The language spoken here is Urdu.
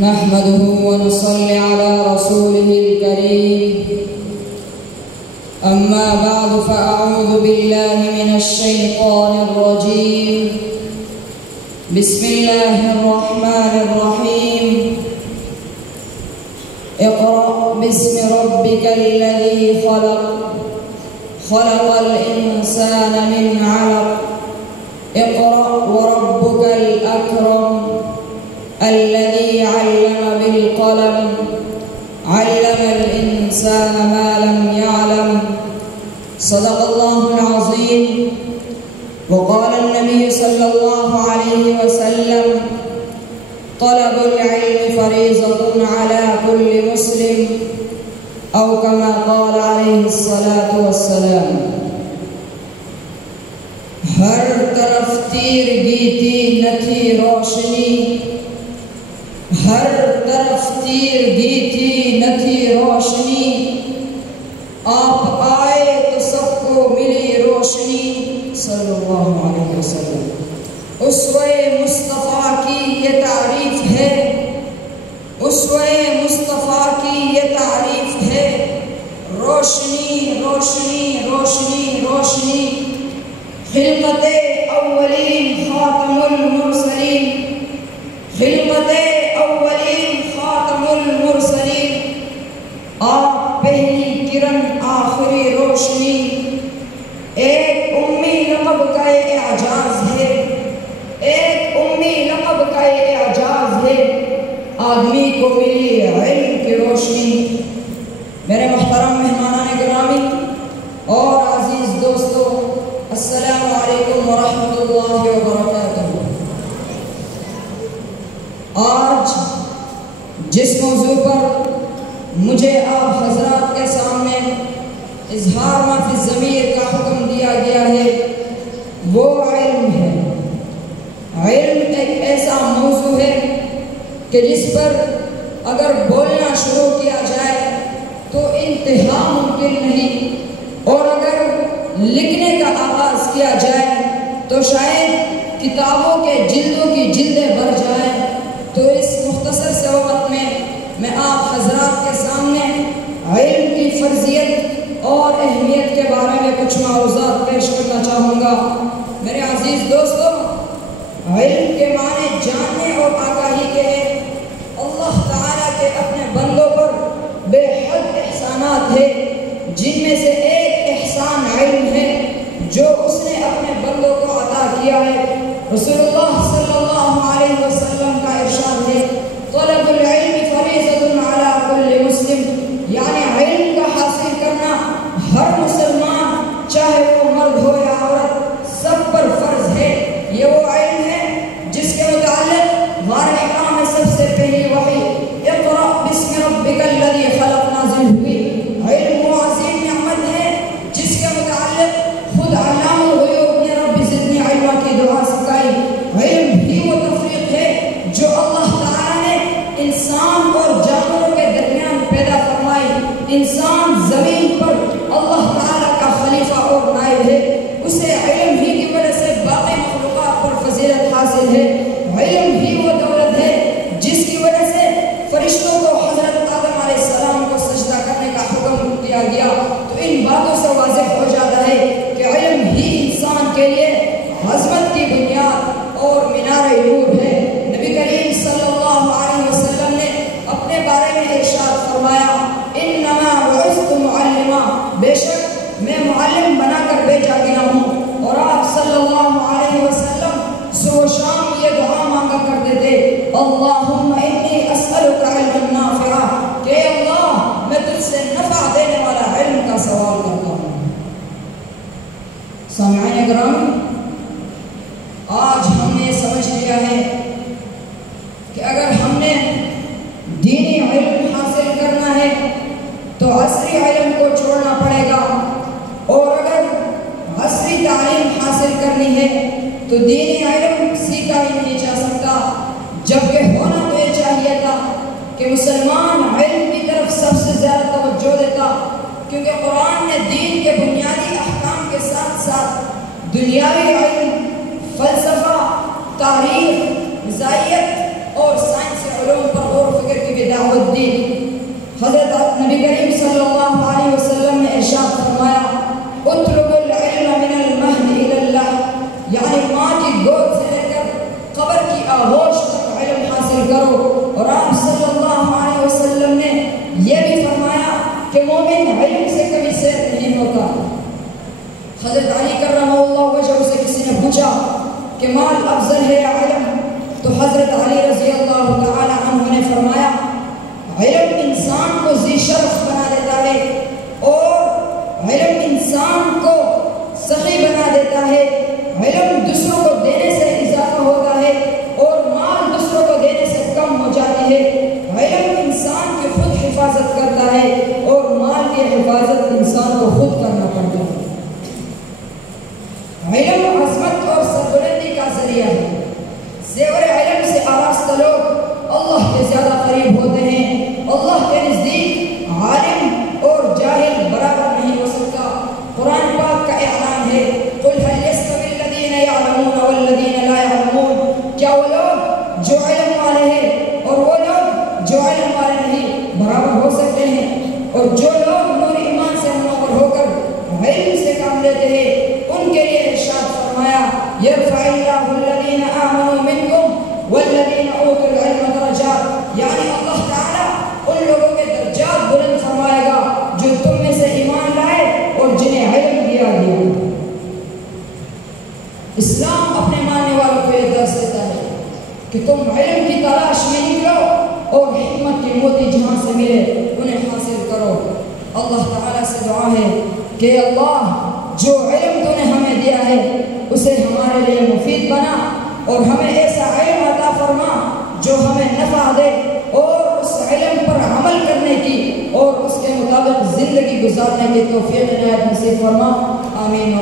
نحمده ونصلي على رسوله الكريم. أما بعد فأعوذ بالله من الشيطان الرجيم. بسم الله الرحمن الرحيم. اقرأ باسم ربك الذي خلق خلق الإنسان من علق اقرأ وربك الأكرم الذي علم بالقلم علم الإنسان ما لم يعلم. صدق الله العظيم. وقال النبي صلى الله عليه وسلم: طلب العلم فريضة على كل مسلم، أو كما قال عليه الصلاة والسلام. ہر طرف تیرگی تھی نہ تھی روشنی، ہر طرف تیرگی تھی نہ تھی روشنی، آپ آئے تو سب کو ملی روشنی. صلی اللہ علیہ وسلم. اسوہ مصطفیٰ کی یہ تعریف ہے، اسوہ مصطفیٰ کی یہ تعریف ہے. روشنی روشنی روشنی روشنی، خلقت اولین خاتم المرسلین، خلقت اولین خاتم المرسلین. آپ پہلی کرن آخری روشنی. ایک امی لقب کا اعجاز ہے، ایک امی لقب کا اعجاز ہے. آدمی کو ملی علم کی روشنی. میرے محترم مہمانان گرامی اور عزیز دوستو، السلام علیکم ورحمۃ اللہ وبرکاتہ. آج جس موضوع پر مجھے آپ حضرات کے سامنے اظہار ما فی الضمیر کا حکم دیا گیا ہے وہ علم ہے. علم ایک ایسا موضوع ہے کہ جس پر اگر بولنا شروع کیا جائے تو انتہا ممکن نہیں، اور اگر لکھنے کا آغاز کیا جائے تو شاید کتابوں کے جلدوں کی جلدیں بھر جائیں. تو اس مختصر سے وقت میں آپ حضرات کے سامنے علم کی فرضیت اور اہمیت کے بارے میں کچھ معروضات پیش کرنا چاہوں گا. میرے عزیز دوستو، علم کے معنی جاننے اور آگاہی کے ہیں. اللہ تعالیٰ کے اپنے بندوں پر بے حد احسانات ہیں، جن میں سے ایک احسان علم ہے جو اس نے اپنے بندوں کو عطا کیا ہے. رسول اللہ صلی اللہ علیہ وسلم کا ارشاد ہے: طلب العلم فریضۃ علی کل مسلم، یعنی علم کا حاصل کرنا ہر مسلمان، چاہے وہ مرد ہو یا عورت، سب پر فرض ہے. یہ وہ علم ہے جس کے متعلق غار حرا میں سب سے پہلی وحی اقرأ باسم ربک الذی خلق نازل ہوئی. علم وہ عظیم نعمت ہے جس کے متعلق خود علام الغیوب نے رب زدنی علما کی دعا سکھائی. علم ہی وہ تفریق ہے جو اللہ تعالیٰ نے انسان اور جانوروں کے درمیان پیدا فرمائی. انسان زمین پر اللہ تعالیٰ کا خلیفہ اور نائب ہے، اسے علم ہی کی وجہ سے باقی مخلوقات پر فضیلت حاصل ہے. علم ہی وہ دولت ہے جس کی وجہ سے فرشتوں کو حضرت آدم علیہ السلام کو سجدہ کرنے کا حکم دیا گیا. تو ان باتوں سے واضح ہو جاتا ہے کہ علم ہی انسان کے لیے عظمت کی بنیاد اور مینار نور ہے. نبی کریم صلی اللہ علیہ وسلم نے اپنے بارے میں ارشاد فرمایا: انما بعثت معلما، بے شک میں معلم بنا کر بھیجا گیا ہوں. اور آپ صلی اللہ علیہ وسلم صبح و شام یہ دعا مانگا کرتے تھے: اللہم انی اسألک علما نافعا، کہ اللہ میں تجھ سے نفع دینے والا علم کا سوال کرتا ہوں. سامعین گرامی، آج ہم نے سمجھ لیا ہے کہ اگر ہم نے دینی علم حاصل کرنا ہے تو عصری علم کو چھوڑنا پڑے گا، اور اگر عصری تعلیم حاصل کرنی ہے تو دینی علم سیکھا ہی نہیں جا سکتا. جبکہ ہونا تو یہ چاہیے تھا کہ مسلمان علم کی طرف سب سے زیادہ توجہ دیتا، کیونکہ قرآن نے دین کے بنیادی احکام کے ساتھ ساتھ دنیاوی علم، فلسفہ، تاریخ، غذائیت اور سائنسی علوم پر غور حضرت نبی کریم صلی اللہ علیہ وسلم نے ارشاد فرمایا اطلب العلم من المہد الی اللحد، یعنی ماں کی گود سے لے کر قبر کی آغوش تک علم حاصل کرو۔ اور آپ صلی اللہ علیہ وسلم نے یہ بھی فرمایا کہ مومن علم سے کبھی سیر نہیں ہوتا۔ حضرت علی کرم اللہ وجہہ سے کسی نے پوچھا کہ مال افضل ہے یا علم؟ تو حضرت علی رضی اللہ تعالی عنہ نے فرمایا علم انسان کو ذی شرف بنا دیتا ہے، اور علم انسان کو سخی بنا دیتا ہے، علم دوسروں کو دینے سے اضافہ ہوتا ہے اور مال دوسروں کو دینے سے کم ہو جاتی ہے۔ علم انسان کی خود حفاظت کرتا ہے اور مال کی حفاظت انسان کو خود کرنا پڑتا ہے۔ علم عظمت اور سربلندی کا ذریعہ ہے۔ زیور علم سے آراستہ لوگ اللہ کے زیادہ قریب ہوتے ہیں۔ اللہ کے نزدیک عالم اور جاہل برابر نہیں ہو سکتا۔ قرآن پاک کا اعلان ہے قل هل يستوي الذين يعلمون والذين لا يعلمون، کیا وہ لوگ جو علم والے ہیں اور وہ لوگ جو علم والے نہیں برابر ہو سکتے ہیں؟ اور جو لوگ نور ایمان سے منور ہو کر علم سے کام لیتے ہیں ان کے لیے ارشاد فرمایا یرفع اللہ الذین آمنوا منکم والذین اوتوا العلم درجات، یعنی اللہ تعالیٰ ان لوگوں کے درجات بلند فرمائے گا جو تم میں سے ایمان لائے اور جنہیں علم دیا گیا۔ اسلام اپنے ماننے والوں کو یہ درس دیتا ہے کہ تم علم کی تلاش میں نکلو اور حکمت کے موتی جہاں سے ملے انہیں حاصل کرو۔ اللہ تعالیٰ سے دعا ہے کہ اللہ جو علم تو نے ہمیں دیا ہے اسے ہمارے لیے مفید بنا اور ہمیں ایسا علم عطا فرما جو ہمیں نفع دے اور اس علم پر عمل کرنے کی اور اس کے مطابق زندگی گزارنے کی توفیق عنایت نصیب فرما۔ آمین۔